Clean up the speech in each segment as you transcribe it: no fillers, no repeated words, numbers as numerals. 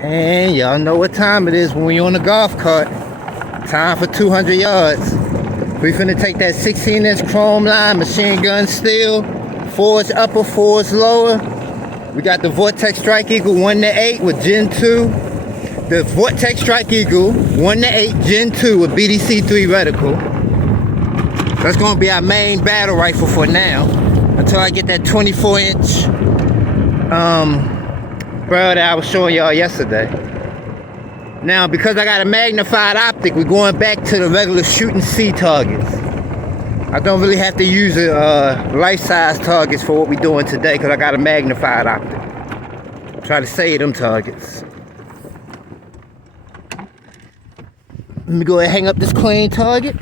And y'all know what time it is when we on the golf cart. Time for 200 yards. We finna take that 16-inch chrome line, machine gun steel, forge upper, forge lower. We got the Vortex Strike Eagle 1-8 with Gen 2. The Vortex Strike Eagle 1-8 Gen 2 with BDC 3 reticle. That's gonna be our main battle rifle for now, until I get that 24-inch barrel that I was showing y'all yesterday. Now, because I got a magnified optic, we're going back to the regular shooting C targets. I don't really have to use life-size targets for what we're doing today because I got a magnified optic. Try to save them targets. Let me go ahead and hang up this clean target.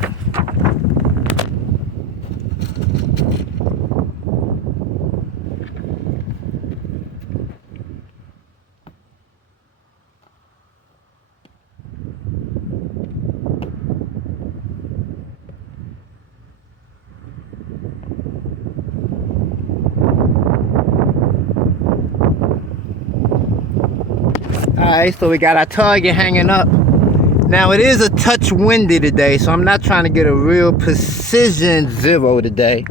Alright, so we got our target hanging up. Now it is a touch windy today, so I'm not trying to get a real precision zero today.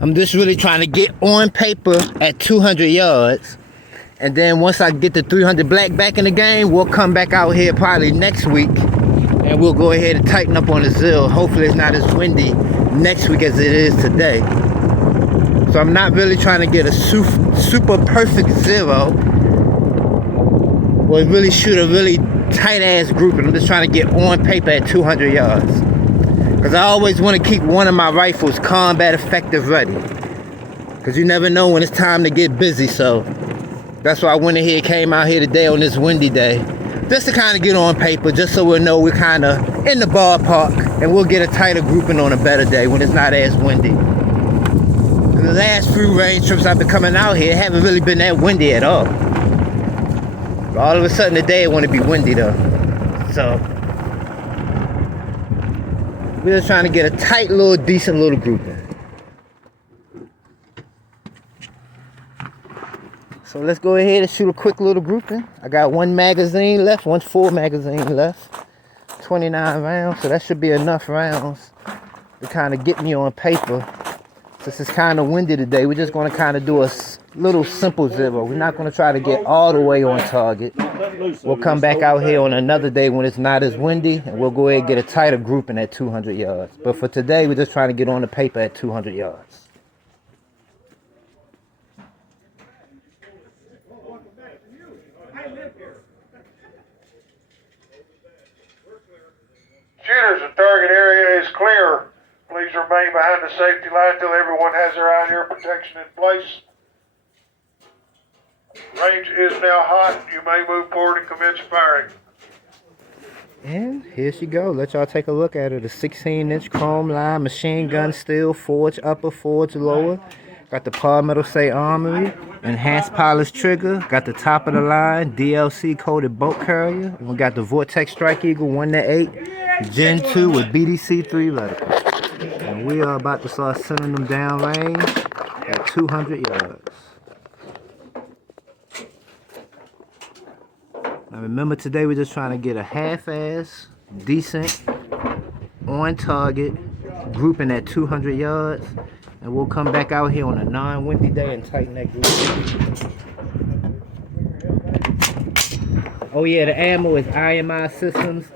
I'm just really trying to get on paper at 200 yards. And then once I get the 300 black back in the game, we'll come back out here probably next week. And we'll go ahead and tighten up on the zero. Hopefully it's not as windy next week as it is today. So I'm not really trying to get a super perfect zero. Or really shoot a really tight ass group, and I'm just trying to get on paper at 200 yards. Because I always want to keep one of my rifles combat effective ready. Because you never know when it's time to get busy, so that's why I went ahead, came out here today on this windy day. Just to kind of get on paper, just so we'll know we're kind of in the ballpark, and we'll get a tighter grouping on a better day when it's not as windy. The last few range trips I've been coming out here haven't really been that windy at all. All of a sudden today it want to be windy though. So we're just trying to get a tight little decent little grouping. So let's go ahead and shoot a quick little grouping. I got one magazine left, one full magazine left. 29 rounds, so that should be enough rounds to kind of get me on paper. Since it's kind of windy today, we're just going to kind of do a little simple zero. We're not going to try to get all the way on target. We'll come back out here on another day when it's not as windy, and we'll go ahead and get a tighter grouping at 200 yards. But for today, we're just trying to get on the paper at 200 yards. Shooters, the target area is clear. Please remain behind the safety line until everyone has their eye and ear protection in place. Range is now hot. You may move forward and commence firing. And here she go. Let y'all take a look at her. The 16-inch chrome line, machine gun steel, forge upper, forge lower. Got the Palmetto Say Armory, enhanced polish trigger. Got the top of the line, DLC coated bolt carrier. And we got the Vortex Strike Eagle 1-8, Gen 2 with BDC 3 reticle. And we are about to start sending them down range at 200 yards. Now remember, today we're just trying to get a half-ass, decent, on target grouping at 200 yards. And we'll come back out here on a non-windy day and tighten that group. Oh yeah, the ammo is IMI Systems,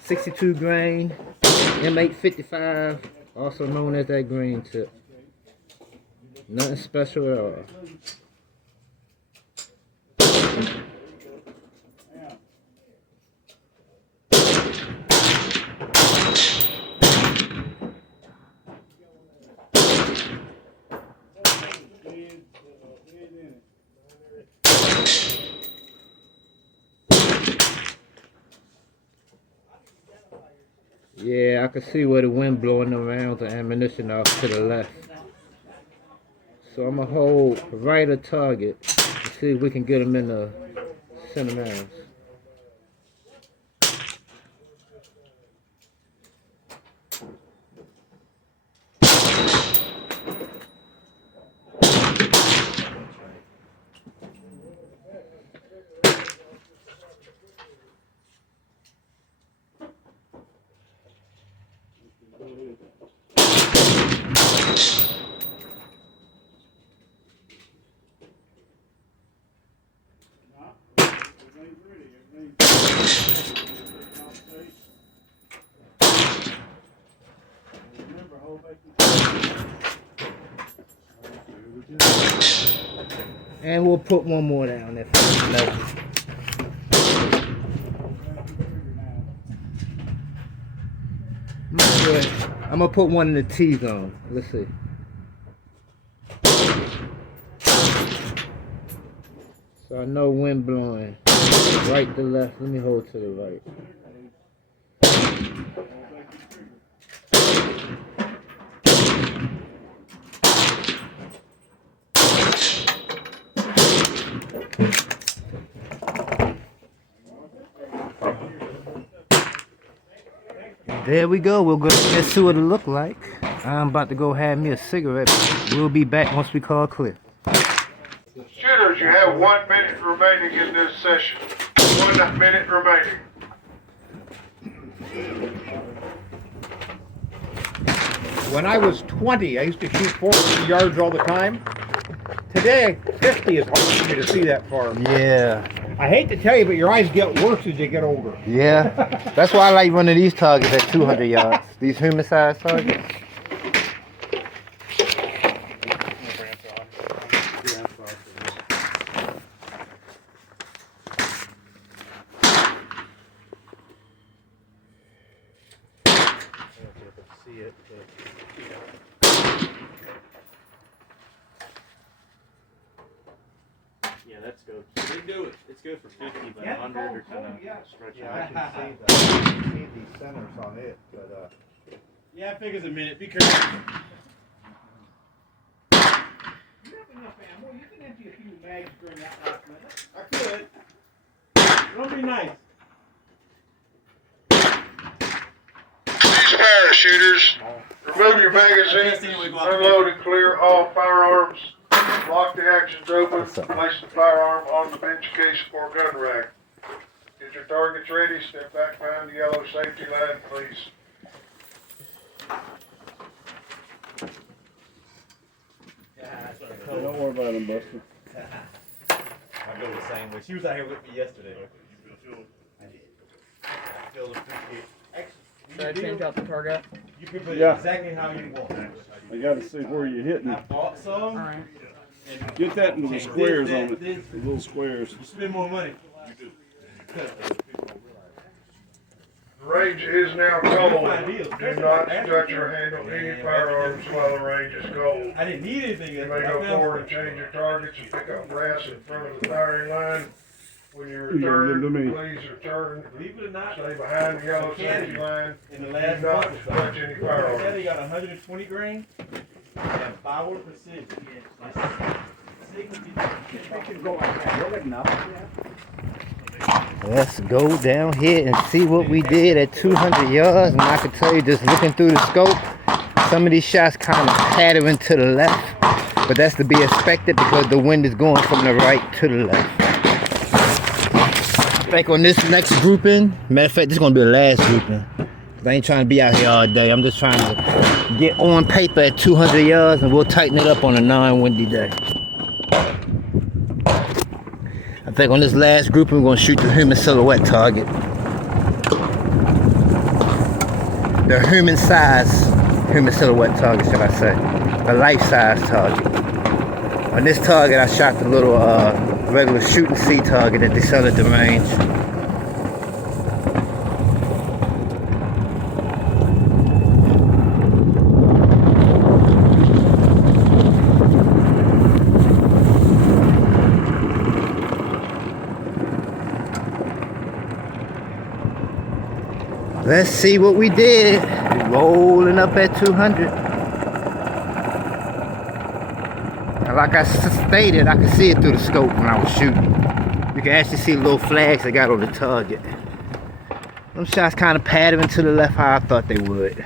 62 grain, M855, also known as that green tip. Nothing special at all. Yeah, I can see where the wind blowing the rounds of ammunition off to the left. So I'm going to hold right of target to see if we can get them in the center rounds. And we'll put one more down there for the level. I'm gonna put one in the T zone. Let's see. So I know wind blowing right to left. Let me hold to the right. There we go. We'll go and see what it look like. I'm about to go have me a cigarette. We'll be back once we call clear. Shooters, you have 1 minute remaining in this session. 1 minute remaining. When I was 20, I used to shoot 400 yards all the time. Today, 50 is hard for me to see that far. Yeah. I hate to tell you, but your eyes get worse as you get older. Yeah. That's why I like running these targets at 200 yards. These human-sized targets. Yeah, that's good. They do it. It's good for 50, but 100 or kind of stretching. Yeah, I can see the centers on it, but Yeah, I figures a minute. Be careful. you have enough ammo. You can empty a few mags during that last minute. I could. It'll be nice. Cease fire, shooters. Remove your magazines, unload and clear all firearms. Lock the actions open, place the firearm on the bench case or gun rack. Get your targets ready, step back behind the yellow safety line, please. Don't worry about him, Buster. I go the same way. She was out here with me yesterday. I did. I feel appreciated. Should I change out the target? You can put it Yeah. exactly how you want. I got to see where you're hitting. I bought some. Alright. And Get that into the squares on it. The little squares. you spend more money. The range is now cold. Do not touch or handle any firearms while the range is cold. I didn't need anything. You may go forward and change your targets and pick up brass in front of the firing line. When you return, give it to me. please return. Believe it or not, Stay behind the yellow safety line. in the Do last not month, touch any I firearms. said he got 120 grain and 5 precision. Let's go down here and see what we did at 200 yards. And I can tell you, just looking through the scope, some of these shots kind of pattering to the left. But that's to be expected because the wind is going from the right to the left. I think on this next grouping, matter of fact, this is going to be the last grouping. 'Cause I ain't trying to be out here all day. I'm just trying to get on paper at 200 yards and we'll tighten it up on a non-windy day. I think on this last grouping, we're going to shoot the human silhouette target. The human silhouette target, should I say. The life-size target. On this target, I shot the little regular shooting C target that they sell at the range. Let's see what we did. Rolling up at 200. And like I stated, I could see it through the scope when I was shooting. You can actually see little flags I got on the target. Them shots kind of pattering to the left how I thought they would.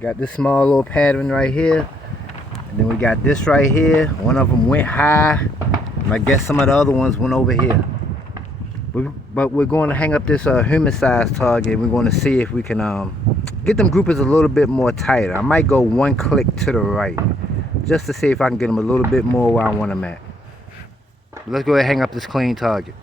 Got this small little pattern right here. And then we got this right here. One of them went high. And I guess some of the other ones went over here. But we're going to hang up this human-sized target. We're going to see if we can get them groupers a little bit more tighter. I might go one click to the right. just to see if I can get them a little bit more where I want them at. Let's go ahead and hang up this clean target.